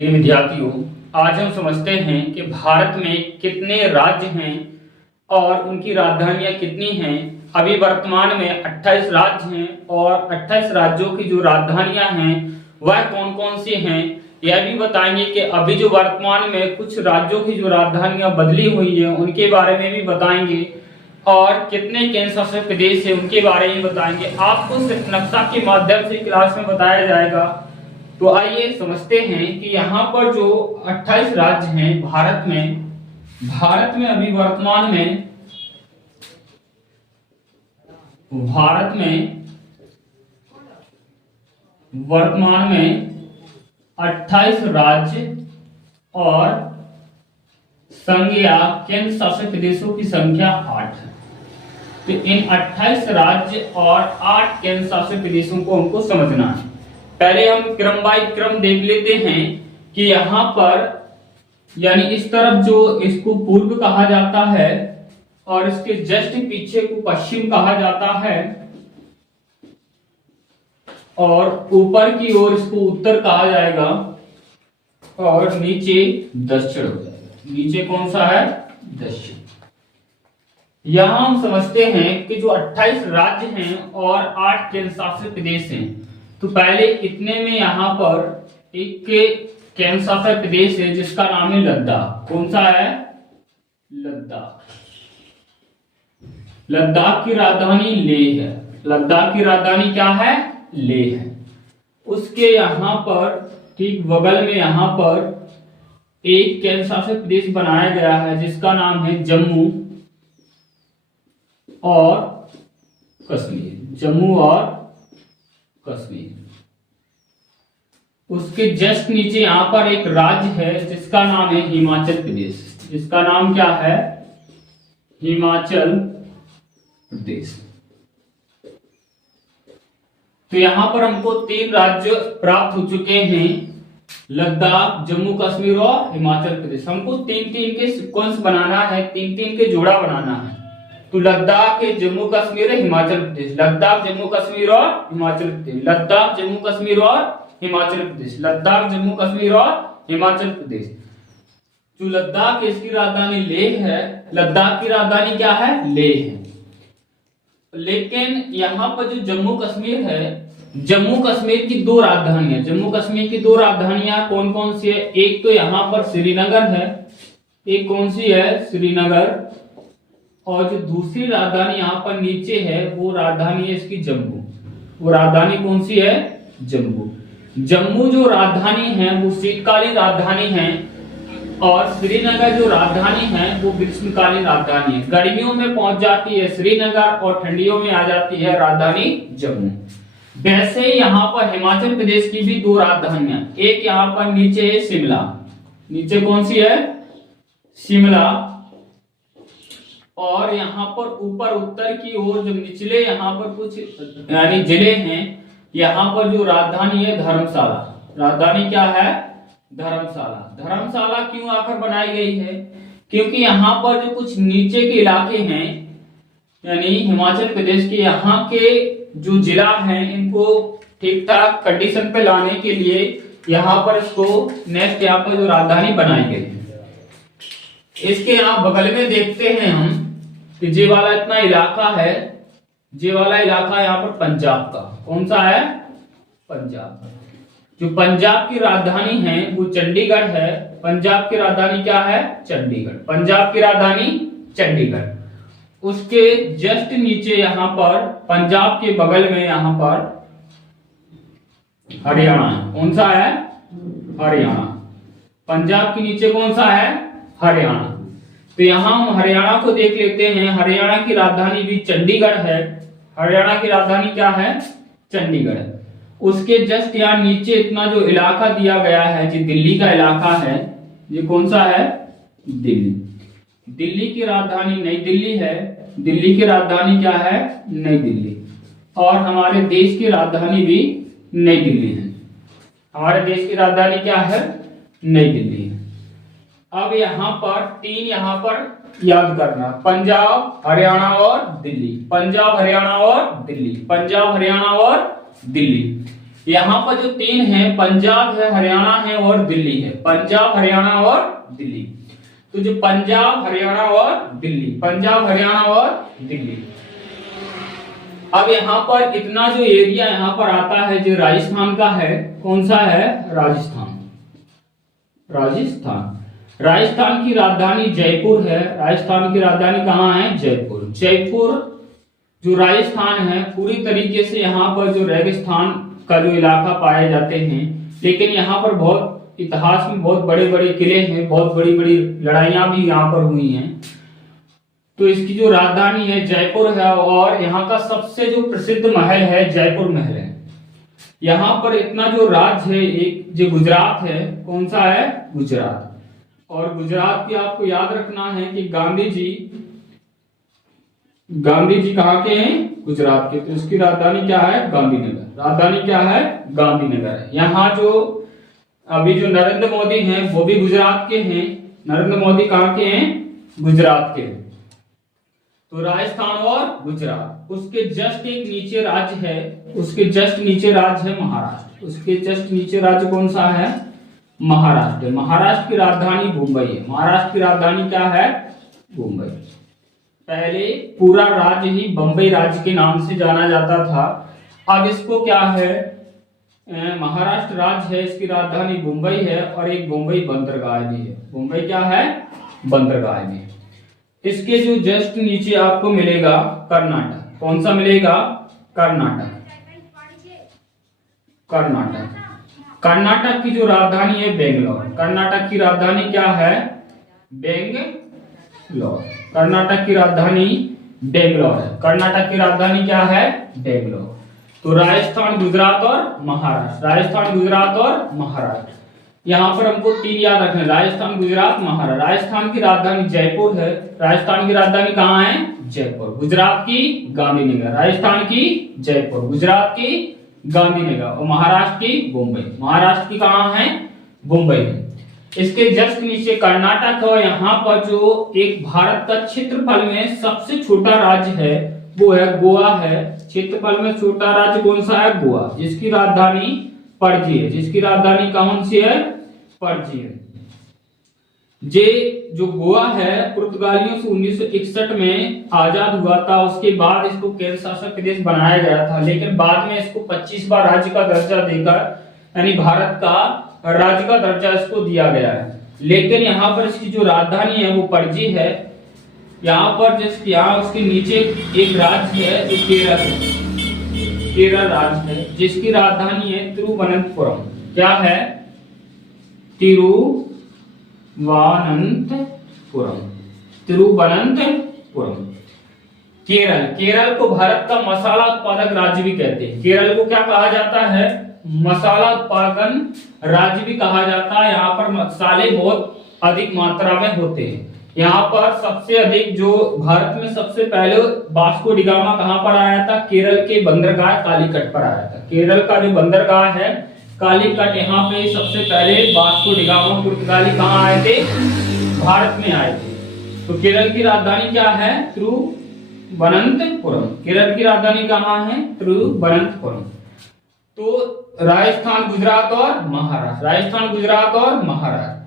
ये विद्यार्थियों, आज हम समझते हैं कि भारत में कितने राज्य हैं और उनकी राजधानियां कितनी हैं। अभी वर्तमान में 28 राज्य हैं और 28 राज्यों की जो राजधानियां हैं वह कौन कौन सी हैं, यह भी बताएंगे कि अभी जो वर्तमान में कुछ राज्यों की जो राजधानियां बदली हुई है उनके बारे में भी बताएंगे और कितने केंद्र शासित प्रदेश है उनके बारे में बताएंगे। आपको सिर्फ नक्शा के माध्यम से क्लास में बताया जाएगा। तो आइए समझते हैं कि यहाँ पर जो 28 राज्य हैं भारत में अभी वर्तमान में 28 राज्य और संघ या केंद्र शासित प्रदेशों की संख्या 8 है। तो इन 28 राज्य और 8 केंद्र शासित प्रदेशों को हमको समझना है। पहले हम क्रम बाय क्रम देख लेते हैं कि यहाँ पर यानी इस तरफ जो इसको पूर्व कहा जाता है और इसके जस्ट पीछे को पश्चिम कहा जाता है और ऊपर की ओर इसको उत्तर कहा जाएगा और नीचे दक्षिण हो जाएगा। नीचे कौन सा है? दक्षिण। यहां हम समझते हैं कि जो 28 राज्य हैं और 8 केंद्र शासित प्रदेश हैं, तो पहले इतने में यहां पर एक केंद्र शासित प्रदेश है जिसका नाम है लद्दाख। कौन सा है? लद्दाख। लद्दाख की राजधानी लेह है। लद्दाख की राजधानी क्या है? लेह है। उसके यहां पर ठीक बगल में यहां पर एक केंद्र शासित प्रदेश बनाया गया है जिसका नाम है जम्मू और कश्मीर। जम्मू और कश्मीर। उसके जस्ट नीचे यहां पर एक राज्य है जिसका नाम है हिमाचल प्रदेश। जिसका नाम क्या है? हिमाचल प्रदेश। तो यहां पर हमको 3 राज्य प्राप्त हो चुके हैं, लद्दाख, जम्मू कश्मीर और हिमाचल प्रदेश। हमको 3-3 के सीक्वेंस बनाना है, 3-3 के जोड़ा बनाना है। तो लद्दाख, जम्मू कश्मीर, हिमाचल प्रदेश। लद्दाख, जम्मू कश्मीर और हिमाचल प्रदेश। लद्दाख, जम्मू कश्मीर और हिमाचल प्रदेश। लद्दाख, जम्मू कश्मीर और हिमाचल प्रदेश। जो लद्दाख इसकी राजधानी लेह है। लद्दाख की राजधानी क्या है? लेह है। लेकिन यहाँ पर जो जम्मू कश्मीर है, जम्मू कश्मीर की 2 राजधानियां। जम्मू कश्मीर की 2 राजधानियां कौन कौन सी है? एक तो यहाँ पर श्रीनगर है। एक कौन सी है? श्रीनगर। और जो दूसरी राजधानी यहाँ पर नीचे है वो राजधानी है इसकी जम्मू। वो राजधानी कौन सी है? जम्मू। जम्मू जो राजधानी है वो शीतकालीन राजधानी है और श्रीनगर जो राजधानी है वो ग्रीष्मकालीन राजधानी है। गर्मियों में पहुंच जाती है श्रीनगर और ठंडियों में आ जाती है राजधानी जम्मू। वैसे यहाँ पर हिमाचल प्रदेश की भी 2 राजधानियां। एक यहाँ पर नीचे है शिमला। नीचे कौन सी है? शिमला। और यहाँ पर ऊपर उत्तर की ओर जो निचले यहाँ पर कुछ यानी जिले हैं, यहाँ पर जो राजधानी है धर्मशाला। राजधानी क्या है? धर्मशाला। धर्मशाला क्यों आकर बनाई गई है? क्योंकि यहाँ पर जो कुछ नीचे के इलाके हैं यानी हिमाचल प्रदेश के यहाँ के जो जिला हैं इनको ठीक ठाक कंडीशन पे लाने के लिए यहाँ पर इसको नेक्स्ट यहाँ पर जो राजधानी बनाई गई है। इसके यहाँ बगल में देखते हैं हम कि ये वाला इतना इलाका है। ये वाला इलाका यहाँ पर पंजाब का। कौन सा है? पंजाब। जो पंजाब की राजधानी है वो चंडीगढ़ है। पंजाब की राजधानी क्या है? चंडीगढ़। पंजाब की राजधानी चंडीगढ़। उसके जस्ट नीचे यहाँ पर पंजाब के बगल में यहाँ पर हरियाणा। कौन सा है? हरियाणा। पंजाब के नीचे कौन सा है? हरियाणा। तो यहाँ हम हरियाणा को देख लेते हैं। हरियाणा की राजधानी भी चंडीगढ़ है। हरियाणा की राजधानी क्या है? चंडीगढ़। उसके जस्ट यहाँ नीचे इतना जो इलाका दिया गया है जो दिल्ली का इलाका है, ये कौन सा है? दिल्ली। दिल्ली की राजधानी नई दिल्ली है। दिल्ली की राजधानी क्या है? नई दिल्ली। और हमारे देश की राजधानी भी नई दिल्ली है। हमारे देश की राजधानी क्या है? नई दिल्ली है। अब यहाँ पर 3 यहाँ पर याद करना, पंजाब, हरियाणा और दिल्ली। पंजाब, हरियाणा और दिल्ली। पंजाब, हरियाणा और दिल्ली। यहाँ पर जो तीन है, पंजाब है, हरियाणा है और दिल्ली है। पंजाब, हरियाणा और दिल्ली। तो जो पंजाब, हरियाणा और दिल्ली, पंजाब, हरियाणा और दिल्ली। अब यहाँ पर इतना जो एरिया यहाँ पर आता है जो राजस्थान का है, कौन सा है? राजस्थान। राजस्थान, राजस्थान की राजधानी जयपुर है। राजस्थान की राजधानी कहाँ है? जयपुर। जयपुर जो राजस्थान है, पूरी तरीके से यहाँ पर जो रेगिस्तान का जो इलाका पाए जाते हैं, लेकिन यहाँ पर बहुत इतिहास में बहुत बड़े बड़े किले हैं, बहुत बड़ी बड़ी लड़ाइयां भी यहाँ पर हुई हैं। तो इसकी जो राजधानी है जयपुर है, और यहाँ का सबसे जो प्रसिद्ध महल है जयपुर महल है। यहाँ पर इतना जो राज्य है, एक जो गुजरात है, कौन सा है? गुजरात। और गुजरात की आपको याद रखना है कि गांधी जी कहाँ के हैं? गुजरात के। तो इसकी राजधानी क्या है? गांधीनगर। राजधानी क्या है? गांधीनगर है। यहाँ जो अभी जो नरेंद्र मोदी हैं वो भी गुजरात के हैं। नरेंद्र मोदी कहाँ के हैं? गुजरात के। तो राजस्थान और गुजरात। उसके जस्ट एक नीचे राज्य है, उसके जस्ट नीचे राज्य है महाराष्ट्र। उसके जस्ट नीचे राज्य कौन सा है? महाराष्ट्र। महाराष्ट्र की राजधानी मुंबई है। महाराष्ट्र की राजधानी क्या है? मुंबई। पहले पूरा राज्य ही बंबई राज्य के नाम से जाना जाता था। अब इसको क्या है? महाराष्ट्र राज्य है, इसकी राजधानी मुंबई है, और एक मुंबई बंदरगाह भी है। मुंबई क्या है? बंदरगाह भी है। इसके जो जस्ट नीचे आपको मिलेगा कर्नाटक। कौन सा मिलेगा? कर्नाटक। कर्नाटक। कर्नाटक की जो राजधानी है बेंगलोर। कर्नाटक की राजधानी क्या है? बेंगलोर। कर्नाटक की राजधानी बेंगलोर है। कर्नाटक की राजधानी क्या है? बेंगलोर। तो राजस्थान, गुजरात और महाराष्ट्र। राजस्थान, गुजरात और महाराष्ट्र। यहाँ पर हमको तीन याद रखना है, राजस्थान, गुजरात, महाराष्ट्र। राजस्थान की राजधानी जयपुर है। राजस्थान की राजधानी कहाँ है? जयपुर। गुजरात की गांधीनगर। राजस्थान की जयपुर, गुजरात की गांधीनगर, और महाराष्ट्र की मुंबई। महाराष्ट्र की कहाँ है? मुंबई है। इसके जस्ट नीचे कर्नाटक है। यहाँ पर जो एक भारत का क्षेत्रफल में सबसे छोटा राज्य है वो है गोवा है। क्षेत्रफल में छोटा राज्य कौन सा है? गोवा, जिसकी राजधानी पणजी है। जिसकी राजधानी कौन सी है? पणजी है। जो गोवा है पुर्तगालियों से 1961 में आजाद हुआ था। उसके बाद इसको केंद्र शासित प्रदेश बनाया गया था, लेकिन बाद में इसको 25वां राज्य का दर्जा देकर, यानी भारत का राज्य का दर्जा इसको दिया गया है। लेकिन यहाँ पर इसकी जो राजधानी है वो पणजी है। यहाँ पर यहाँ उसके नीचे एक राज्य है जो केरल है। केरल राज्य है, जिसकी राजधानी है तिरुवनंतपुरम। क्या है? तिरुवनंतपुरम। तिरुवनंतपुरम। केरल। केरल को भारत का मसाला उत्पादक राज्य भी कहते हैं। केरल को क्या कहा जाता है? मसाला उत्पादन राज्य भी कहा जाता है। यहाँ पर मसाले बहुत अधिक मात्रा में होते हैं। यहाँ पर सबसे अधिक जो भारत में सबसे पहले वास्को डी गामा कहाँ पर आया था? केरल के बंदरगाह कालीकट पर आया था। केरल का जो बंदरगाह है कालीकट, यहाँ पे सबसे पहले वास्को डी गामा पुर्तगाली कहाँ आए थे? भारत में आए थे। तो केरल की राजधानी क्या है? तिरुवनंतपुरम। केरल की राजधानी कहाँ है? तिरुवनंतपुरम। तो राजस्थान, गुजरात और महाराष्ट्र। राजस्थान, गुजरात और महाराष्ट्र।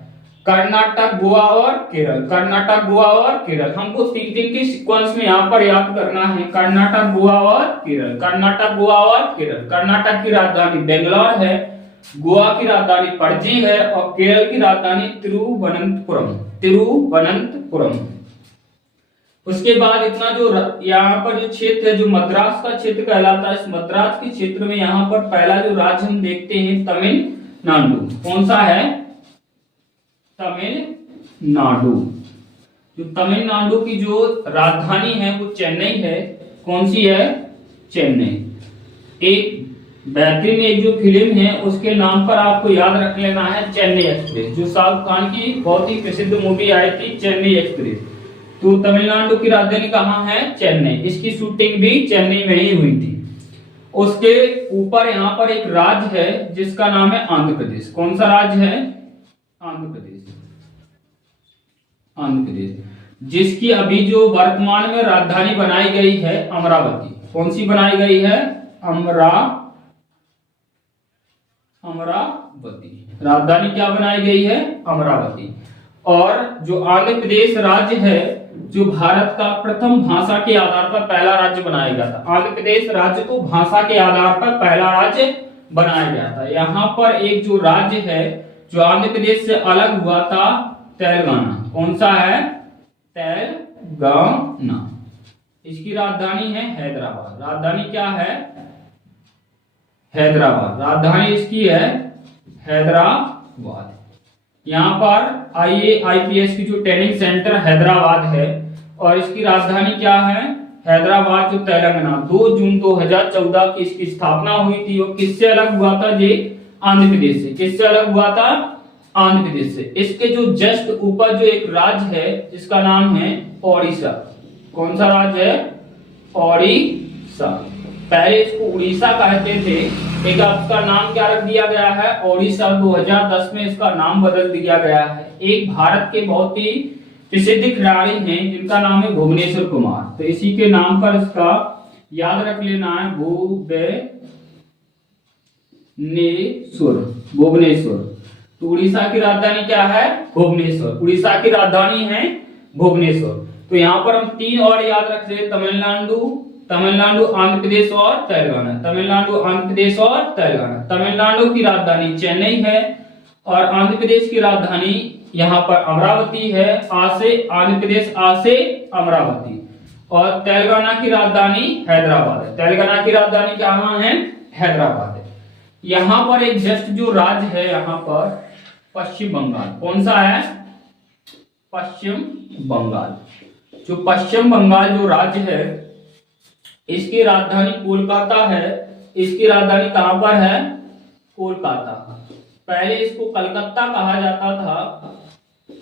कर्नाटक, गोवा और केरल। कर्नाटक, गोवा और केरल। हमको तीन तीन के सीक्वेंस में यहाँ पर याद करना है। कर्नाटक, गोवा और केरल। कर्नाटक, गोवा और केरल। कर्नाटक की राजधानी बेंगलोर है, गोवा की राजधानी पणजी है, और केरल की राजधानी तिरुवनंतपुरम। तिरुवनंतपुरम। उसके बाद इतना जो यहाँ पर जो क्षेत्र है, जो मद्रास का क्षेत्र कहलाता है, इस मद्रास के क्षेत्र में यहाँ पर पहला जो राज्य हम देखते हैं तमिलनाडु। कौन सा है? तमिलनाडु। जो तमिलनाडु की जो राजधानी है वो चेन्नई है। कौन सी है? चेन्नई। एक बेहतरीन एक जो फिल्म है उसके नाम पर आपको याद रख लेना है, चेन्नई एक्सप्रेस, जो शाहरुख खान की बहुत ही प्रसिद्ध मूवी आई थी चेन्नई एक्सप्रेस। तो तमिलनाडु की राजधानी कहाँ है? चेन्नई। इसकी शूटिंग भी चेन्नई में ही हुई थी। उसके ऊपर यहाँ पर एक राज्य है जिसका नाम है आंध्र प्रदेश। कौन सा राज्य है? आंध्र प्रदेश। आंध्र प्रदेश, जिसकी अभी जो वर्तमान में राजधानी बनाई गई है अमरावती। कौन सी बनाई गई है? अमरावती। राजधानी क्या बनाई गई है? अमरावती। और जो आंध्र प्रदेश राज्य है, जो भारत का प्रथम भाषा के आधार पर पहला राज्य बनाया गया था। आंध्र प्रदेश राज्य को भाषा के आधार पर पहला राज्य बनाया गया था। यहाँ पर एक जो राज्य है जो आंध्र प्रदेश से अलग हुआ था, तेलंगाना। कौन सा है? तेलंगाना। इसकी राजधानी है हैदराबाद। राजधानी क्या है? हैदराबाद। राजधानी इसकी है हैदराबाद। यहाँ पर IAS की जो ट्रेनिंग सेंटर हैदराबाद है, और इसकी राजधानी क्या है? हैदराबाद, जो तेलंगाना। 2 जून 2014 की इसकी स्थापना हुई थी। और किससे अलग हुआ था? ये आंध्र प्रदेश से। किससे अलग हुआ था? आंध्र प्रदेश से। इसके जो जस्ट ऊपर जो एक राज्य है, इसका नाम है ओडिशा। कौन सा राज्य है? ओडिशा। पहले इसको उड़ीसा कहते थे, एक इसका नाम क्या रख दिया गया है? ओडिशा। 2010 में इसका नाम बदल दिया गया है। एक भारत के बहुत ही प्रसिद्ध खिलाड़ी हैं जिनका नाम है भुवनेश्वर कुमार, तो इसी के नाम पर इसका याद रख लेना है, भुवनेश्वर। तो उड़ीसा की राजधानी क्या है? भुवनेश्वर। उड़ीसा की राजधानी है भुवनेश्वर। तो यहाँ पर हम 3 और याद रख ले, तमिलनाडु, आंध्र प्रदेश और तेलंगाना। तमिलनाडु, आंध्र प्रदेश और तेलंगाना। तमिलनाडु की राजधानी चेन्नई है, और आंध्र प्रदेश की राजधानी यहाँ पर अमरावती है। आंध्र प्रदेश से अमरावती। और तेलंगाना की राजधानी हैदराबाद है। तेलंगाना की राजधानी कहाँ है? हैदराबाद है। यहाँ पर एक जस्ट जो राज्य है, यहाँ पर पश्चिम बंगाल। कौन सा है? पश्चिम बंगाल। जो पश्चिम बंगाल जो राज्य है, इसकी राजधानी कोलकाता है। इसकी राजधानी कहां पर है? कोलकाता। पहले इसको कलकत्ता कहा जाता था,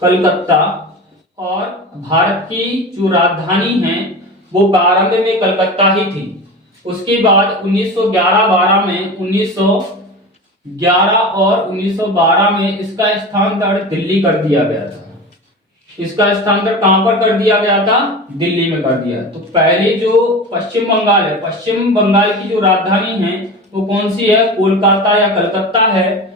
कलकत्ता। और भारत की जो राजधानी है वो प्रारंभ में कलकत्ता ही थी। उसके बाद 1911 में 1911 और 1912 में इसका स्थानांतरण दिल्ली कर दिया गया था। इसका स्थानांतरण कहां पर कर दिया गया था? दिल्ली में कर दिया। तो पहले जो पश्चिम बंगाल है, पश्चिम बंगाल की जो राजधानी है वो कौन सी है? कोलकाता या कलकत्ता है।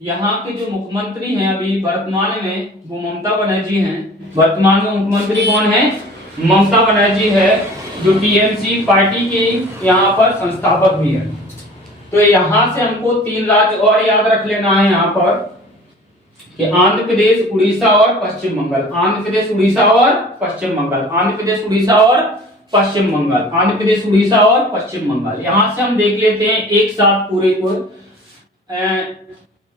यहाँ के जो मुख्यमंत्री हैं अभी वर्तमान में, वो ममता बनर्जी हैं। वर्तमान में मुख्यमंत्री कौन है? ममता बनर्जी है, जो टीएमसी पार्टी की यहाँ पर संस्थापक भी है। तो यहाँ से हमको 3 राज्य और याद रख लेना है यहाँ पर, कि आंध्र प्रदेश, उड़ीसा और पश्चिम बंगाल। आंध्र प्रदेश, उड़ीसा और पश्चिम बंगाल। आंध्र प्रदेश, उड़ीसा और पश्चिम बंगाल। आंध्र प्रदेश, उड़ीसा और पश्चिम बंगाल। यहां से हम देख लेते हैं एक साथ पूरे को।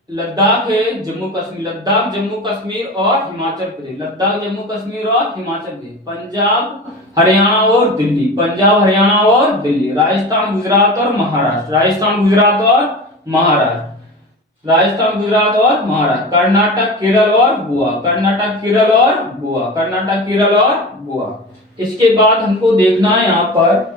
लद्दाख है, जम्मू कश्मीर। लद्दाख, जम्मू कश्मीर और हिमाचल प्रदेश। लद्दाख, जम्मू कश्मीर और हिमाचल प्रदेश। पंजाब, हरियाणा और दिल्ली। पंजाब, हरियाणा और दिल्ली। राजस्थान, गुजरात और महाराष्ट्र। राजस्थान, गुजरात और महाराष्ट्र। राजस्थान, गुजरात और महाराष्ट्र। कर्नाटक, केरल और गोवा। कर्नाटक, केरल और गोवा। कर्नाटक, केरल और गोवा। इसके बाद हमको देखना है यहाँ पर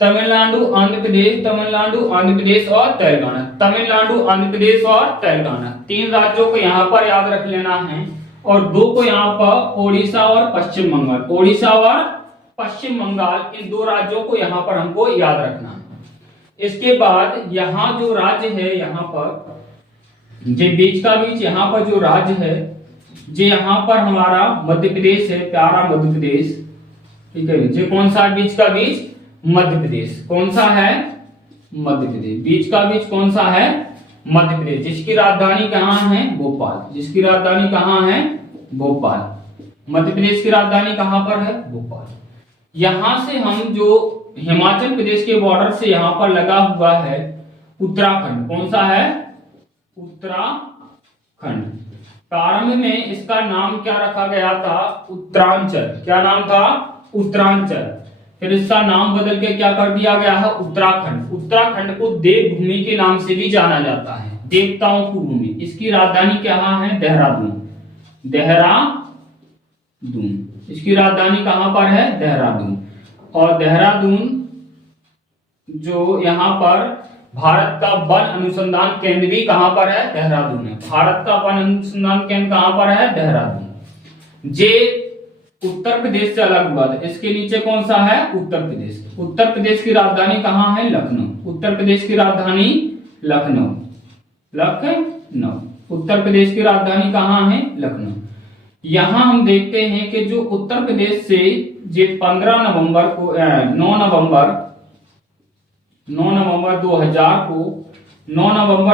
तमिलनाडु, आंध्र प्रदेश, तमिलनाडु, आंध्र प्रदेश और तेलंगाना। तमिलनाडु, आंध्र प्रदेश और तेलंगाना। 3 राज्यों को यहाँ पर याद रख लेना है, और 2 को यहाँ पर ओडिशा और पश्चिम बंगाल। ओडिशा और पश्चिम बंगाल, इन 2 राज्यों को यहाँ पर हमको याद रखना है। इसके बाद यहाँ जो राज्य है, यहाँ पर जे बीच का बीच यहाँ पर जो राज्य है, जे यहाँ पर हमारा मध्य प्रदेश है, प्यारा मध्य प्रदेश। ठीक है, जे कौन सा बीच का बीच? मध्य प्रदेश। कौन सा है? मध्य प्रदेश। बीच का बीच कौन सा है? मध्य प्रदेश। जिसकी राजधानी कहाँ है? भोपाल। जिसकी राजधानी कहाँ है? भोपाल। मध्य प्रदेश की राजधानी कहाँ पर है? भोपाल। यहां से हम जो हिमाचल प्रदेश के बॉर्डर से यहाँ पर लगा हुआ है उत्तराखंड। कौन सा है? उत्तराखंड। प्रारंभ में इसका नाम क्या रखा गया था? उत्तरांचल। क्या नाम था? उत्तरांचल। फिर इसका नाम बदल के क्या कर दिया गया है? उत्तराखंड। उत्तराखंड को देवभूमि के नाम से भी जाना जाता है, देवताओं की भूमि। इसकी राजधानी कहाँ है? देहरादून। देहरादून। इसकी राजधानी कहां पर है? देहरादून। और देहरादून जो यहाँ पर भारत का वन अनुसंधान केंद्र भी कहां पर है? देहरादून है। भारत का वन अनुसंधान केंद्र कहां पर है? देहरादून। जे उत्तर प्रदेश से अलग हुआ था। इसके नीचे कौन सा है? उत्तर प्रदेश। उत्तर प्रदेश की राजधानी कहां है? लखनऊ। उत्तर प्रदेश की राजधानी लखनऊ। लखनऊ। उत्तर प्रदेश की राजधानी कहाँ है? लखनऊ। यहां हम देखते हैं कि जो उत्तर प्रदेश से जे 15 नवंबर को 9 नवंबर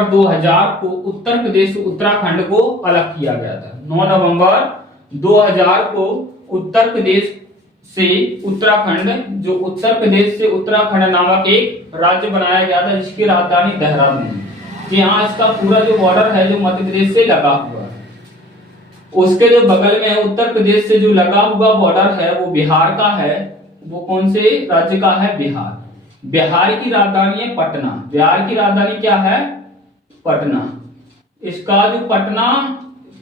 2000 को उत्तर प्रदेश उत्तराखंड को अलग किया गया था। 9 नवंबर 2000 को उत्तर प्रदेश से उत्तराखंड, जो उत्तर प्रदेश से उत्तराखंड नामक एक राज्य बनाया गया था जिसकी राजधानी देहरादून है। यहाँ इसका पूरा जो बॉर्डर है जो मध्य प्रदेश से लगा हुआ है, उसके जो बगल में उत्तर प्रदेश से जो लगा हुआ बॉर्डर है वो बिहार का है। वो कौन से राज्य का है? बिहार। बिहार की राजधानी है पटना। बिहार की राजधानी क्या है? पटना। इसका जो पटना,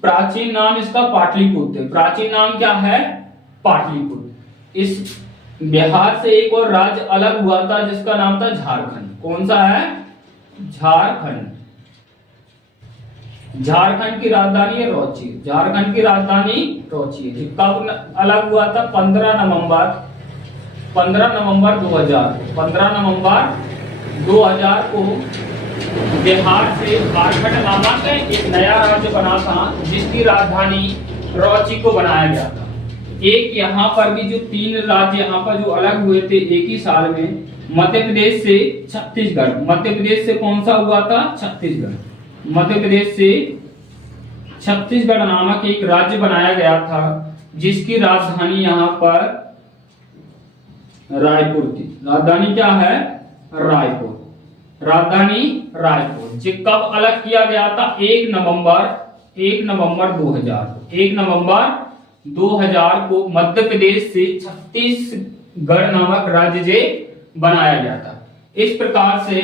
प्राचीन नाम इसका पाटलिपुत्र है। प्राचीन नाम क्या है? पाटलिपुत्र। इस बिहार से एक और राज्य अलग हुआ था जिसका नाम था झारखंड। कौन सा है? झारखंड। झारखंड की राजधानी है रांची। झारखंड की राजधानी रांची है। कब अलग हुआ था? 15 नवंबर 2000। 15 नवंबर 2000 को बिहार से झारखंड नामक एक नया राज्य बना था जिसकी राजधानी रांची को बनाया गया था। एक यहाँ पर भी जो 3 राज्य यहाँ पर जो अलग हुए थे एक ही साल में, मध्य प्रदेश से छत्तीसगढ़। मध्य प्रदेश से कौन सा हुआ था? छत्तीसगढ़। मध्य प्रदेश से छत्तीसगढ़ नामक एक राज्य बनाया गया था जिसकी राजधानी यहाँ पर रायपुर थी। राजधानी क्या है? रायपुर। राजधानी रायपुर। जो कब अलग किया गया था? 1 नवंबर 2000। 1 नवंबर 2000 को मध्य प्रदेश से छत्तीसगढ़ नामक राज्य बनाया गया था। इस प्रकार से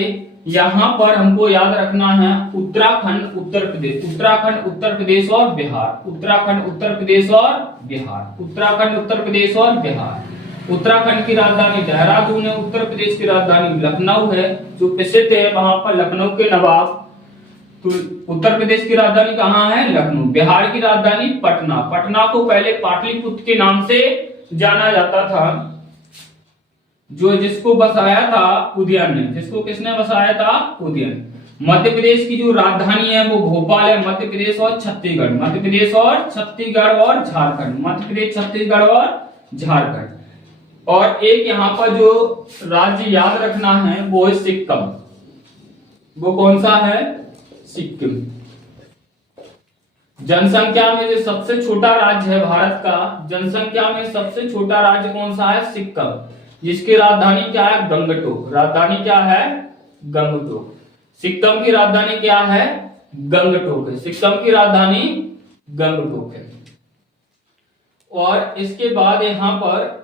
यहाँ पर हमको याद रखना है उत्तराखंड, उत्तर प्रदेश, उत्तराखंड, उत्तर प्रदेश और बिहार, उत्तराखंड, उत्तर प्रदेश और बिहार, उत्तराखंड, उत्तर प्रदेश और बिहार। उत्तराखंड की राजधानी देहरादून है। उत्तर प्रदेश की राजधानी लखनऊ है जो प्रसिद्ध है वहां पर लखनऊ के नवाब। तो उत्तर प्रदेश की राजधानी कहाँ है? लखनऊ। बिहार की राजधानी पटना। पटना को पहले पाटलिपुत्र के नाम से जाना जाता था, जो जिसको बसाया था उदयन ने। जिसको किसने बसाया था? उदयन। मध्य प्रदेश की जो राजधानी है वो भोपाल है। मध्य प्रदेश और छत्तीसगढ़, मध्य प्रदेश और छत्तीसगढ़ और झारखंड, मध्य प्रदेश, छत्तीसगढ़ और झारखंड। और एक यहाँ पर जो राज्य याद रखना है वो है सिक्किम। वो कौन सा है? सिक्किम। जनसंख्या में जो सबसे छोटा राज्य है भारत का, जनसंख्या में सबसे छोटा राज्य कौन सा है? सिक्किम। जिसकी राजधानी क्या है? गंगटोक। राजधानी क्या है? गंगटोक। सिक्किम की राजधानी क्या है? गंगटोक है। सिक्किम की राजधानी गंगटोक है। और इसके बाद यहाँ पर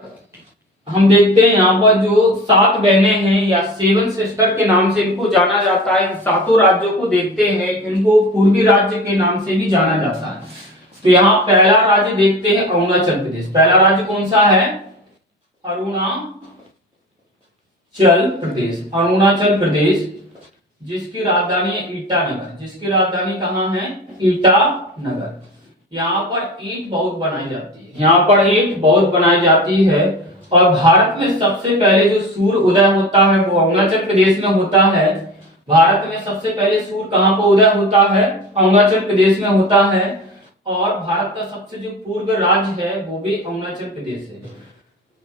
हम देखते हैं यहाँ पर जो 7 बहनें हैं या 7 सिस्टर के नाम से इनको जाना जाता है। 7 राज्यों को देखते हैं, इनको पूर्वी राज्य के नाम से भी जाना जाता है। तो यहाँ पहला राज्य देखते हैं अरुणाचल प्रदेश। पहला राज्य कौन सा है? अरुणाचल प्रदेश। अरुणाचल प्रदेश जिसकी राजधानी है ईटानगर। जिसकी राजधानी कहाँ है? ईटानगर। यहाँ पर ईंट बहुत बनाई जाती है। यहाँ पर ईंट बहुत बनाई जाती है। और भारत में सबसे पहले जो सूर्य उदय होता है वो अरुणाचल प्रदेश में होता है। भारत में सबसे पहले सूर्य कहाँ पर उदय होता है? अरुणाचल प्रदेश में होता है। और भारत का सबसे जो पूर्व राज्य है वो भी अरुणाचल प्रदेश है।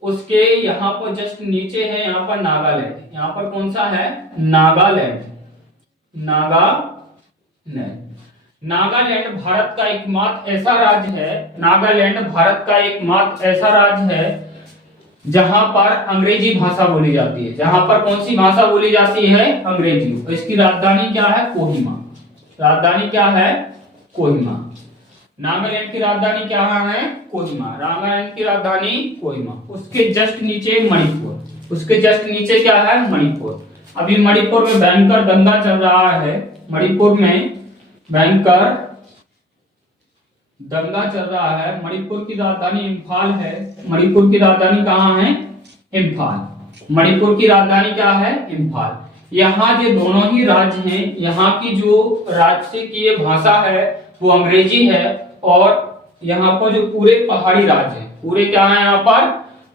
उसके यहाँ पर जस्ट नीचे है यहाँ पर नागालैंड। यहाँ पर कौन सा है? नागालैंड। नागालैंड भारत का एकमात्र ऐसा राज्य है, नागालैंड भारत का एकमात्र ऐसा राज्य है जहां पर अंग्रेजी भाषा बोली जाती है। जहां पर कौन सी भाषा बोली जाती है? अंग्रेजी। इसकी राजधानी क्या है? कोहिमा। राजधानी क्या है? कोहिमा। नागालैंड की राजधानी क्या है? कोहिमा। नागालैंड की राजधानी कोहिमा। उसके जस्ट नीचे मणिपुर। उसके जस्ट नीचे क्या है? मणिपुर। अभी मणिपुर में भयंकर दंगा चल रहा है। मणिपुर में भयंकर दंगा चल रहा है। मणिपुर की राजधानी इम्फाल है। मणिपुर की राजधानी कहाँ है? इम्फाल। मणिपुर की राजधानी क्या है? इम्फाल। यहाँ जो दोनों ही राज्य हैं, यहाँ की जो राज्य की भाषा है वो अंग्रेजी है। और यहाँ पर जो पूरे पहाड़ी राज्य है, पूरे क्या है यहाँ पर?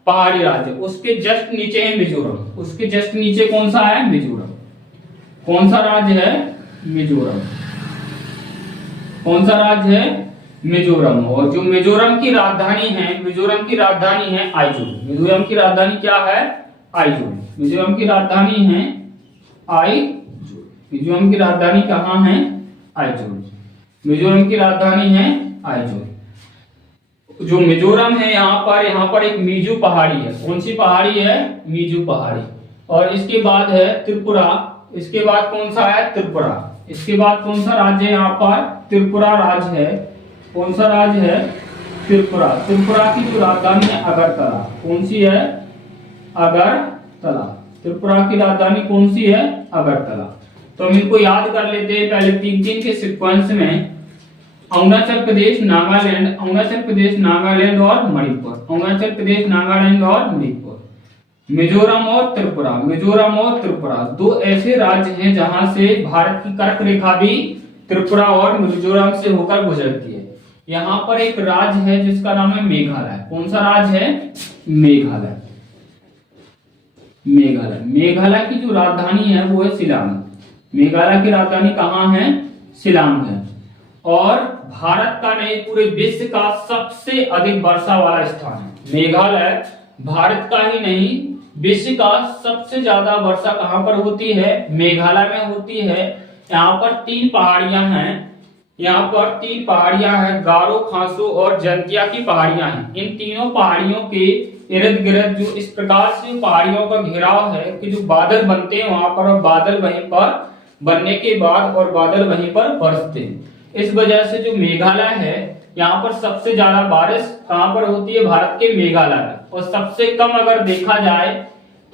पहाड़ी राज्य। उसके जस्ट नीचे है मिजोरम। उसके जस्ट नीचे कौन सा है? मिजोरम। कौन सा राज्य है? मिजोरम। कौन सा राज्य है? मिजोरम। और जो मिजोरम की राजधानी है आइजोल। मिजोरम की राजधानी क्या है? आइजोल। मिजोरम की राजधानी है आइजोल। मिजोरम की राजधानी कहाँ है? आइजोल। मिजोरम की राजधानी है आइजोल। जो मिजोरम है यहाँ पर एक मीजू पहाड़ी है। कौन सी पहाड़ी है? मीजू पहाड़ी। और इसके बाद है त्रिपुरा। इसके बाद कौन सा है? त्रिपुरा। इसके बाद कौन सा राज्य है यहाँ पर? त्रिपुरा राज्य है। कौन सा राज्य है? त्रिपुरा। त्रिपुरा की जो राजधानी है अगरतला। कौन सी है? अगरतला। त्रिपुरा की राजधानी कौन सी है? अगरतला। तो हम इनको याद कर लेते हैं पहले 3-3 के सीक्वेंस में। अरुणाचल प्रदेश, नागालैंड, अरुणाचल प्रदेश, नागालैंड और मणिपुर, अरुणाचल प्रदेश, नागालैंड और मणिपुर, मिजोरम और त्रिपुरा। मिजोरम और त्रिपुरा दो ऐसे राज्य हैं जहां से भारत की कर्क रेखा भी त्रिपुरा और मिजोरम से होकर गुजरती है। यहाँ पर एक राज्य है जिसका नाम है मेघालय। कौन सा राज्य है? मेघालय। मेघालय। मेघालय की जो राजधानी है वो है शिलांग। मेघालय की राजधानी कहाँ है? शिलांग है। और भारत का नहीं पूरे विश्व का सबसे अधिक वर्षा वाला स्थान है मेघालय। भारत का ही नहीं विश्व का सबसे ज्यादा वर्षा कहां पर होती है? मेघालय में होती है। यहाँ पर 3 पहाड़ियां हैं। यहाँ पर 3 पहाड़ियां हैं, गारो, खासो और जंतिया की पहाड़ियां हैं। इन तीनों पहाड़ियों के इर्द गिर्द जो इस प्रकार से पहाड़ियों का घेराव है कि जो बादल बनते हैं वहां पर, और बादल वहीं पर बनने के बाद और बादल वहीं पर बरसते हैं। इस वजह से जो मेघालय है यहाँ पर सबसे ज्यादा बारिश कहां पर होती है? भारत के मेघालय में। और सबसे कम अगर देखा जाए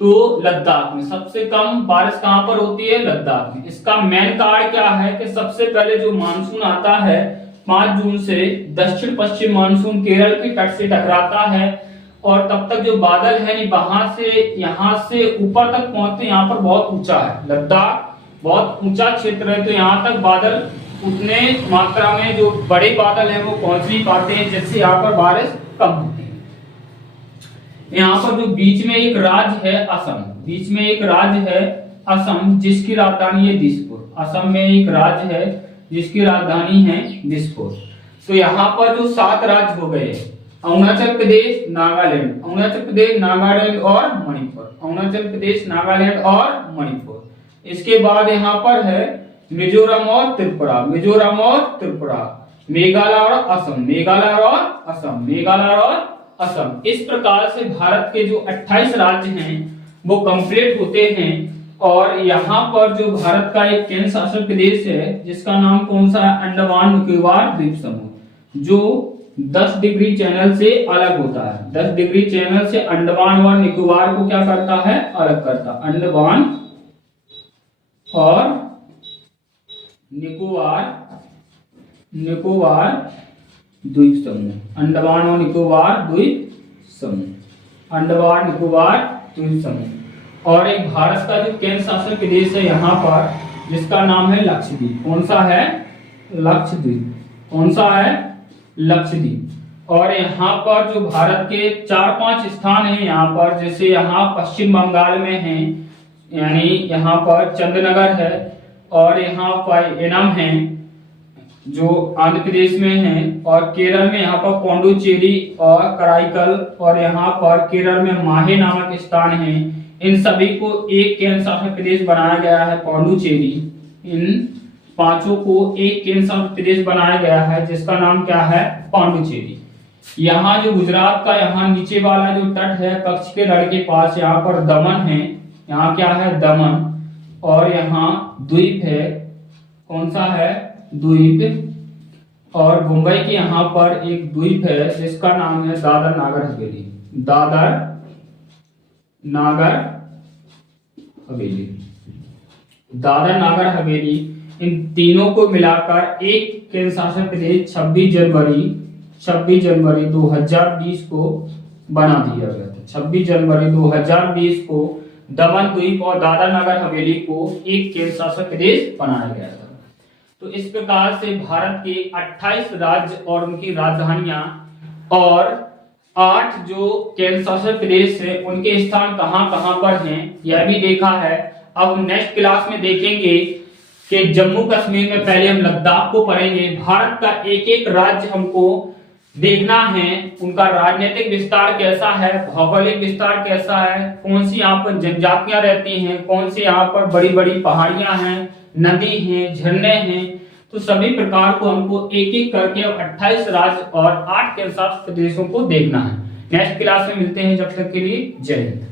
तो लद्दाख में। सबसे कम बारिश कहां पर होती है? लद्दाख में। इसका मेन कारण क्या है कि सबसे पहले जो मानसून आता है 5 जून से दक्षिण पश्चिम मानसून केरल के तट से टकराता है, और तब तक जो बादल है वहां से यहाँ से ऊपर तक पहुंचते। यहाँ पर बहुत ऊंचा है, लद्दाख बहुत ऊंचा क्षेत्र है, तो यहाँ तक बादल उतने मात्रा में जो बड़े बादल हैं वो पहुंच नहीं पाते हैं, जिससे यहाँ पर बारिश कम होती है। यहाँ पर जो बीच में एक राज्य है असम। बीच में एक राज्य है असम जिसकी राजधानी है दिसपुर। असम में एक राज्य है जिसकी राजधानी है दिसपुर। तो यहाँ पर जो 7 राज्य हो गए, अरुणाचल प्रदेश, नागालैंड, अरुणाचल प्रदेश, नागालैंड और मणिपुर, अरुणाचल प्रदेश, नागालैंड और मणिपुर। इसके बाद यहाँ पर है मिजोरम और त्रिपुरा, मिजोरम और त्रिपुरा, मेघालय और असम, मेघालय और असम, मेघालय और असम। इस प्रकार से भारत के जो 28 राज्य हैं वो कंप्लीट होते हैं। और यहाँ पर जो भारत का एक केंद्र शासित प्रदेश है जिसका नाम कौन सा है? अंडमान निकोबार द्वीप समूह, जो 10 डिग्री चैनल से अलग होता है। 10 डिग्री चैनल से अंडमान और निकोबार को क्या करता है? अलग करता। अंडमान और निकोबार द्वीप समूह, अंडमान और निकोबार द्वीप समूह, अंडमान निकोबार द्वीप समूह। और एक भारत का जो केंद्र शासित प्रदेश है यहाँ पर जिसका नाम है लक्षद्वीप। कौन सा है? लक्षद्वीप। कौन सा है? लक्षद्वीप। और यहाँ पर जो भारत के 4-5 स्थान हैं यहाँ पर, जैसे यहाँ पश्चिम बंगाल में है, यानी यहाँ पर चंदनगर है, और यहाँ पर एनम है जो आंध्र प्रदेश में है, और केरल में यहाँ पर पौंडुचेरी और कराईकल, और यहाँ पर केरल में माहे नामक स्थान है। इन सभी को एक केंद्र शासित प्रदेश बनाया गया है, पौंडुचेरी। इन 5 को एक केंद्र शासित प्रदेश बनाया गया है जिसका नाम क्या है? पौंडुचेरी। यहाँ जो गुजरात का यहाँ नीचे वाला जो तट है कच्छ के रण के पास, यहाँ पर दमन है। यहाँ क्या है? दमन। और यहाँ द्वीप है। कौन सा है? द्वीप। और मुंबई के यहाँ पर एक द्वीप है जिसका नाम है दादर नागर हवेली, दादर नागर हवेली, दादर नागर हवेली। इन तीनों को मिलाकर एक केंद्र शासित प्रदेश 26 जनवरी 2020 को बना दिया गया था। 26 जनवरी 2020 को दमन द्वीप और दादर नगर हवेली को एक केंद्र शासित प्रदेश बनाया गया था। तो इस प्रकार से भारत के 28 राज्य और उनकी राजधानियां और 8 जो केंद्र शासित प्रदेश है उनके स्थान कहां कहां पर हैं यह भी देखा है। अब नेक्स्ट क्लास में देखेंगे कि जम्मू कश्मीर में पहले हम लद्दाख को पढ़ेंगे। भारत का एक एक राज्य हमको देखना है, उनका राजनीतिक विस्तार कैसा है, भौगोलिक विस्तार कैसा है, कौन सी यहाँ पर जनजातियां रहती हैं, कौन सी यहाँ पर बड़ी बड़ी पहाड़ियां हैं, नदी हैं, झरने हैं। तो सभी प्रकार को हमको एक एक करके 28 राज्य और 8 केंद्र शासित प्रदेशों को देखना है। नेक्स्ट क्लास में मिलते हैं, जब तक के लिए जय हिंद।